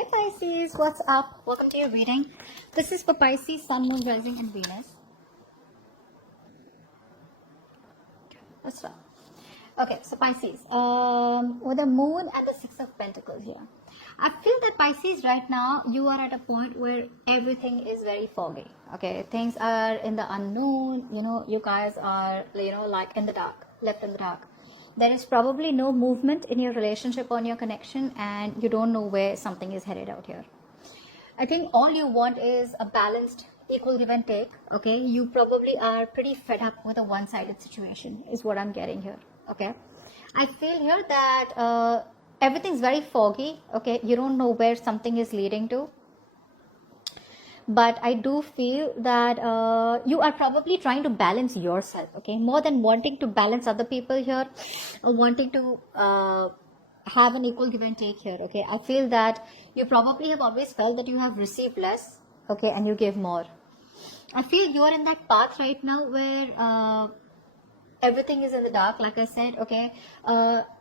Hi Pisces, what's up? Welcome to your reading. This is for Pisces, Sun, Moon, Rising and Venus. What's up? Okay, so Pisces, with the Moon and the Six of Pentacles here. I feel that Pisces right now, you are at a point where everything is very foggy. Okay, things are in the unknown, you guys are, like in the dark, left in the dark. There is probably no movement in your relationship, on your connection, and you don't know where something is headed out here. I think all you want is a balanced, equal give and take. Okay, you probably are pretty fed up with a one-sided situation, is what I'm getting here. Okay, I feel here that everything's very foggy. Okay, you don't know where something is leading to. But I do feel that you are probably trying to balance yourself, okay, more than wanting to balance other people here, or wanting to have an equal give and take here. Okay, I feel that you probably have always felt that you have received less, okay, and you give more. I feel you are in that path right now where everything is in the dark, like I said, okay,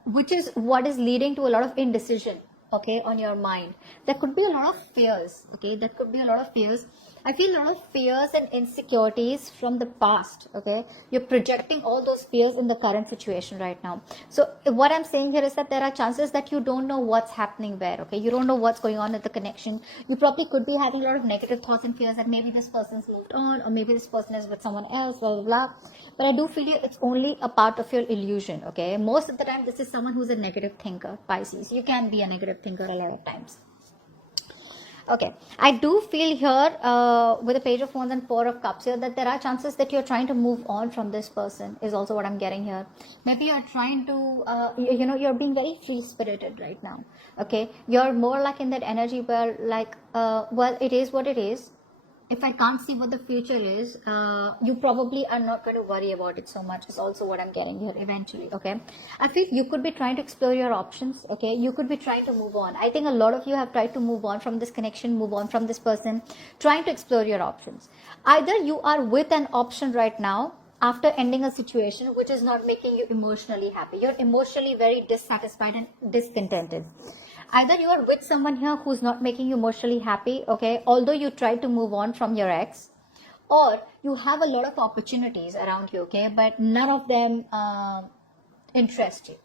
which is what is leading to a lot of indecision, okay, on your mind. There could be a lot of fears, okay, that could be a lot of fears. I feel a lot of fears and insecurities from the past, okay. You're projecting all those fears in the current situation right now. So what I'm saying here is that there are chances that you don't know what's happening where, okay. You don't know what's going on at the connection. You probably could be having a lot of negative thoughts and fears that maybe this person's moved on, or maybe this person is with someone else, blah, blah, blah. But I do feel it's only a part of your illusion, okay. Most of the time, this is someone who's a negative thinker, Pisces. You can be a negative thinker a lot of times. Okay, I do feel here with the Page of Wands and Four of Cups here that there are chances that you're trying to move on from this person, is also what I'm getting here. Maybe you're trying to, you're being very free-spirited right now, okay? You're more like in that energy where like, well, it is what it is. If I can't see what the future is, you probably are not going to worry about it so much, is also what I'm getting here eventually, okay? I feel you could be trying to explore your options, okay? You could be trying to move on. I think a lot of you have tried to move on from this connection, move on from this person, trying to explore your options. Either you are with an option right now after ending a situation which is not making you emotionally happy. You're emotionally very dissatisfied and discontented. Either you are with someone here who's not making you emotionally happy, okay, although you try to move on from your ex, or you have a lot of opportunities around you, okay, but none of them interest you.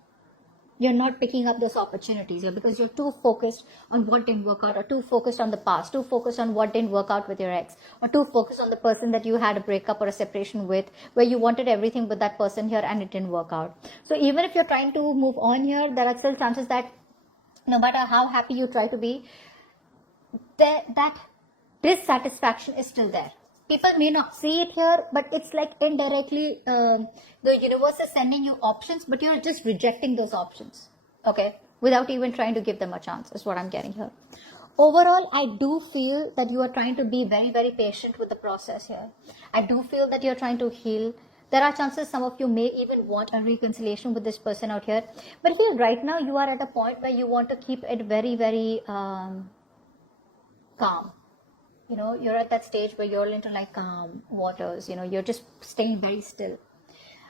You're not picking up those opportunities here because you're too focused on what didn't work out, or too focused on the past, too focused on what didn't work out with your ex, or too focused on the person that you had a breakup or a separation with, where you wanted everything with that person here and it didn't work out. So even if you're trying to move on here, there are still chances that no matter how happy you try to be, that dissatisfaction is still there. People may not see it here, but it's like indirectly the universe is sending you options, but you're just rejecting those options, okay, without even trying to give them a chance, is what I'm getting here. Overall, I do feel that you are trying to be very, very patient with the process here. I do feel that you're trying to heal. There are chances some of you may even want a reconciliation with this person out here. But I feel right now you are at a point where you want to keep it very, very calm. You're at that stage where you're into like calm waters. You're just staying very still.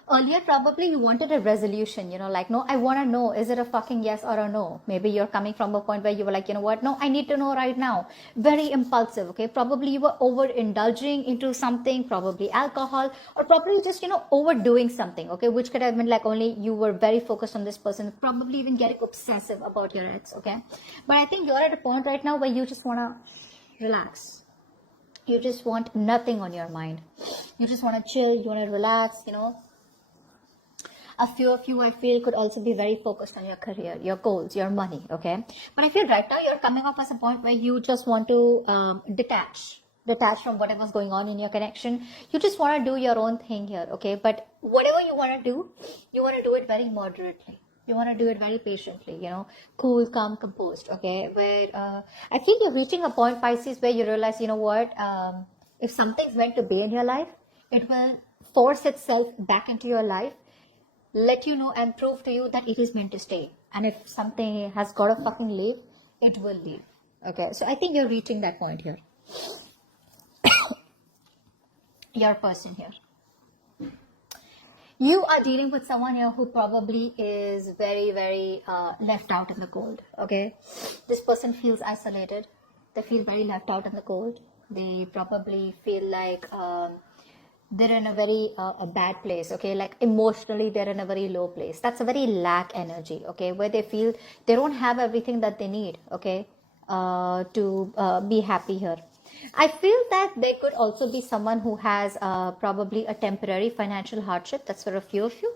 Earlier, probably you wanted a resolution, like, no, I want to know, is it a fucking yes or a no? Maybe you're coming from a point where you were like, you know what, no, I need to know right now. Very impulsive, okay? Probably you were overindulging into something, probably alcohol, or probably just, overdoing something, okay? Which could have been like only you were very focused on this person, probably even getting obsessive about your ex, okay? But I think you're at a point right now where you just want to relax. You just want nothing on your mind. You just want to chill, you want to relax, A few of you, I feel, could also be very focused on your career, your goals, your money, okay? But I feel right now you're coming up as a point where you just want to detach from whatever's going on in your connection. You just want to do your own thing here, okay? But whatever you want to do it very moderately. You want to do it very patiently, cool, calm, composed, okay? Where I feel you're reaching a point, Pisces, where you realize, if something's meant to be in your life, it will force itself back into your life, let you know and prove to you that it is meant to stay. And if something has got to fucking leave, it will leave. Okay, so I think you're reaching that point here. Your person here. You are dealing with someone here who probably is very, very left out in the cold. Okay, this person feels isolated. They feel very left out in the cold. They probably feel like they're in a very a bad place. Okay, like emotionally they're in a very low place. That's a very lack energy. Okay, where they feel they don't have everything that they need. Okay, to be happy here. I feel that there could also be someone who has probably a temporary financial hardship. That's for a few of you.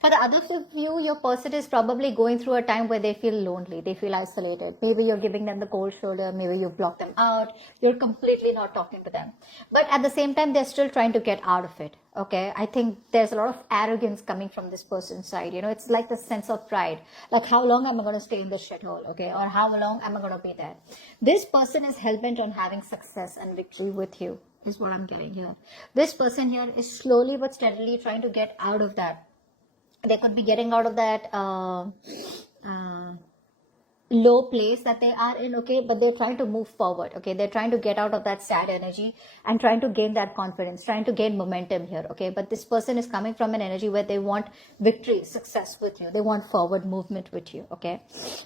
For the other few of you, your person is probably going through a time where they feel lonely, they feel isolated. Maybe you're giving them the cold shoulder, maybe you block them out, you're completely not talking to them. But at the same time, they're still trying to get out of it. Okay, I think there's a lot of arrogance coming from this person's side. You know, it's like the sense of pride. Like, how long am I going to stay in this shithole? Okay, or how long am I going to be there? This person is hell-bent on having success and victory with you, is what I'm getting here. This person here is slowly but steadily trying to get out of that. They could be getting out of that low place that they are in, okay, but they're trying to move forward. Okay, they're trying to get out of that sad energy and trying to gain that confidence, trying to gain momentum here. Okay, but this person is coming from an energy where they want victory, success with you, they want forward movement with you. Okay,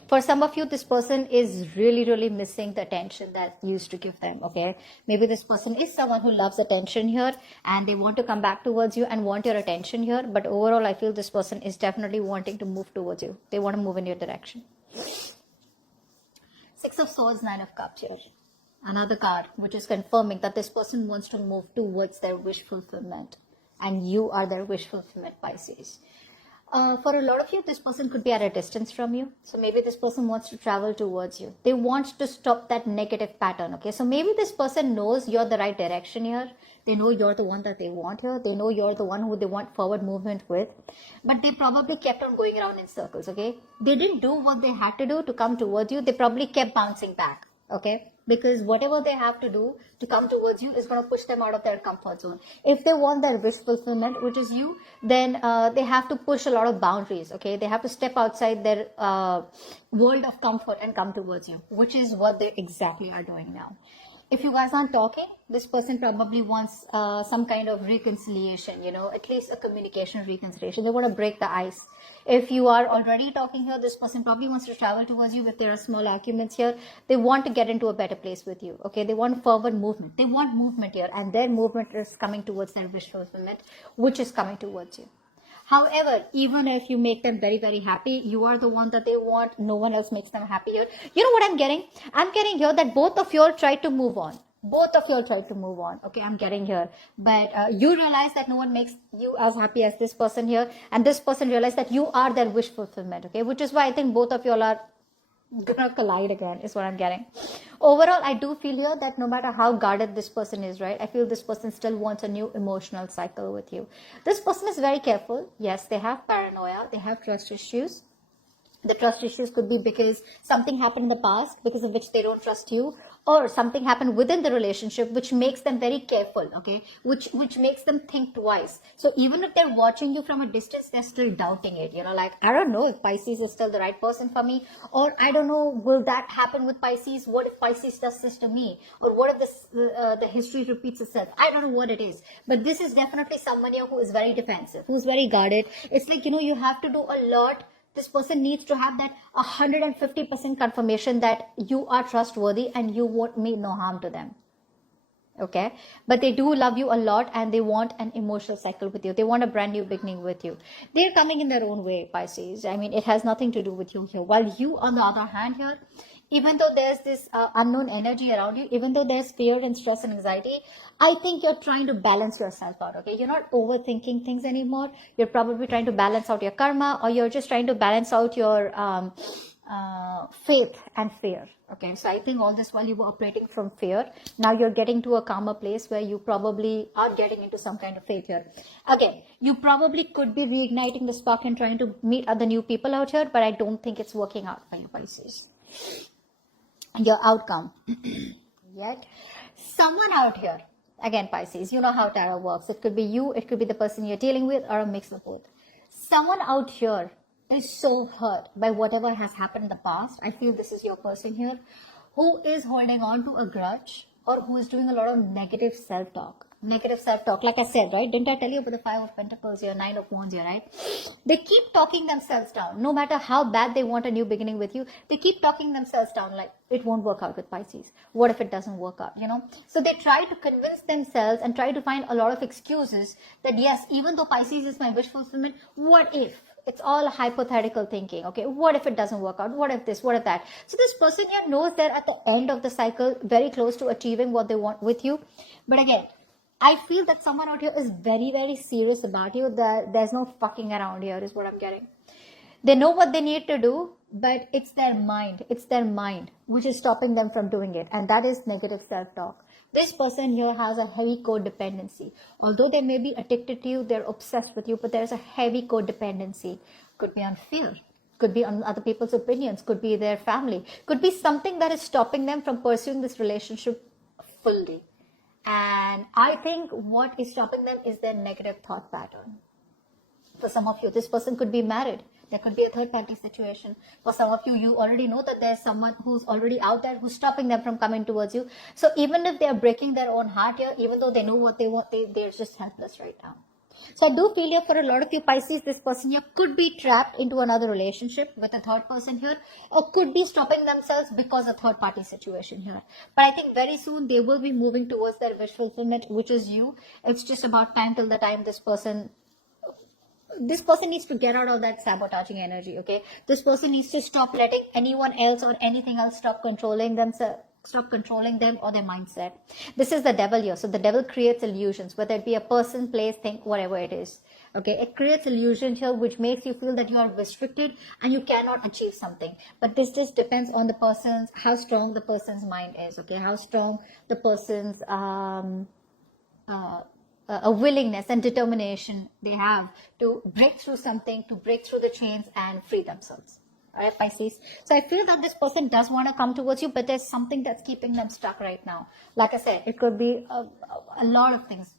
for some of you, this person is really missing the attention that you used to give them. Okay, maybe this person is someone who loves attention here and they want to come back towards you and want your attention here, but overall I feel this person is definitely wanting to move towards you. They want to move in your direction. Six of Swords, Nine of Cups here. Another card which is confirming that this person wants to move towards their wish fulfillment. And you are their wish fulfillment, Pisces. For a lot of you, this person could be at a distance from you. So maybe this person wants to travel towards you. They want to stop that negative pattern. Okay, so maybe this person knows you're the right direction here. They know you're the one that they want here. They know you're the one who they want forward movement with. But they probably kept on going around in circles. Okay, they didn't do what they had to do to come towards you. They probably kept bouncing back. Okay, because whatever they have to do to come towards you is going to push them out of their comfort zone. If they want their wish fulfillment, which is you, then they have to push a lot of boundaries. Okay, they have to step outside their world of comfort and come towards you, which is what they exactly are doing now. If you guys aren't talking, this person probably wants some kind of reconciliation, you know, at least a communication reconciliation. They want to break the ice. If you are already talking here, this person probably wants to travel towards you. If there are small arguments here, they want to get into a better place with you. Okay, they want forward movement. They want movement here, and their movement is coming towards their wish fulfillment, which is coming towards you. However, even if you make them very happy, you are the one that they want. No one else makes them happy here. You know what I'm getting? I'm getting here that both of you all try to move on. Both of you all try to move on. Okay, I'm getting here. But you realize that no one makes you as happy as this person here. And this person realized that you are their wish fulfillment. Okay, which is why I think both of you all are gonna collide again, is what I'm getting. Overall, I do feel here that no matter how guarded this person is, right, I feel this person still wants a new emotional cycle with you. This person is very careful. Yes, they have paranoia, they have trust issues. The trust issues could be because something happened in the past because of which they don't trust you, or something happened within the relationship which makes them very careful, okay, which makes them think twice. So even if they're watching you from a distance, they're still doubting it, you know, like, I don't know if Pisces is still the right person for me, or I don't know, will that happen with Pisces? What if Pisces does this to me? Or what if this the history repeats itself? I don't know what it is, but this is definitely someone here who is very defensive, who's very guarded. It's like, you know, you have to do a lot. This person needs to have that 150% confirmation that you are trustworthy and you won't mean no harm to them. Okay, but they do love you a lot and they want an emotional cycle with you. They want a brand new beginning with you. They're coming in their own way, Pisces. I mean, it has nothing to do with you here. While you, on the other hand here, even though there's this unknown energy around you, even though there's fear and stress and anxiety, I think you're trying to balance yourself out, okay? You're not overthinking things anymore. You're probably trying to balance out your karma, or you're just trying to balance out your faith and fear, okay? So I think all this while you were operating from fear, now you're getting to a calmer place where you probably are getting into some kind of faith here. Again, you probably could be reigniting the spark and trying to meet other new people out here, but I don't think it's working out for you, Pisces. Your outcome. Yet someone out here, again, Pisces, you know how tarot works. It could be you, it could be the person you're dealing with, or a mix of both. Someone out here is so hurt by whatever has happened in the past. I feel this is your person here who is holding on to a grudge, or who is doing a lot of negative self-talk. Negative self-talk, like I said, right? Didn't I tell you about the Five of Pentacles here, Nine of Wands here, right? They keep talking themselves down. No matter how bad they want a new beginning with you, they keep talking themselves down like, it won't work out with Pisces. What if it doesn't work out, you know? So they try to convince themselves and try to find a lot of excuses that, yes, even though Pisces is my wish fulfillment, what if? It's all hypothetical thinking, okay? What if it doesn't work out? What if this? What if that? So this person here knows they're at the end of the cycle, very close to achieving what they want with you. But again, I feel that someone out here is very, very serious about you. That there's no fucking around here, is what I'm getting. They know what they need to do, but it's their mind. It's their mind which is stopping them from doing it. And that is negative self-talk. This person here has a heavy codependency. Although they may be addicted to you, they're obsessed with you, but there's a heavy codependency. Could be on fear. Could be on other people's opinions. Could be their family. Could be something that is stopping them from pursuing this relationship fully. And I think what is stopping them is their negative thought pattern. For some of you, this person could be married. There could be a third party situation. For some of you, you already know that there's someone who's already out there who's stopping them from coming towards you. So even if they're breaking their own heart here, even though they know what they want, they're just helpless right now. So I do feel here for a lot of you Pisces, this person here could be trapped into another relationship with a third person here, or could be stopping themselves because of third party situation here. But I think very soon they will be moving towards their wish fulfillment, which is you. It's just about time till the time this person needs to get out of that sabotaging energy, okay? This person needs to stop letting anyone else or anything else stop controlling them or their mindset. This is the devil here. So the devil creates illusions, whether it be a person, place, thing, whatever it is. Okay, it creates illusions here which makes you feel that you are restricted and you cannot achieve something. But this just depends on the person's, how strong the person's mind is, okay? How strong the person's a willingness and determination they have to break through something, to break through the chains and free themselves. All right, Pisces. So I feel that this person does want to come towards you, but there's something that's keeping them stuck right now. Like I said, it could be a lot of things,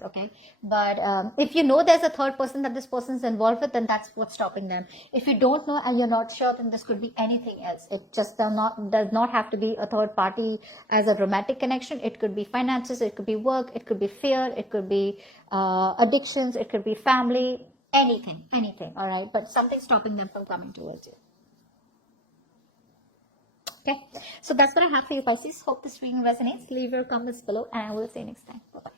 okay? But if you know there's a third person that this person is involved with, then that's what's stopping them. If you don't know and you're not sure, then this could be anything else. It just does not have to be a third party as a romantic connection. It could be finances, it could be work, it could be fear, it could be addictions, it could be family, anything, all right? But something's stopping them from coming towards you. Okay, so that's what I have for you, Pisces. Hope this reading resonates. Leave your comments below and I will see you next time. Bye-bye.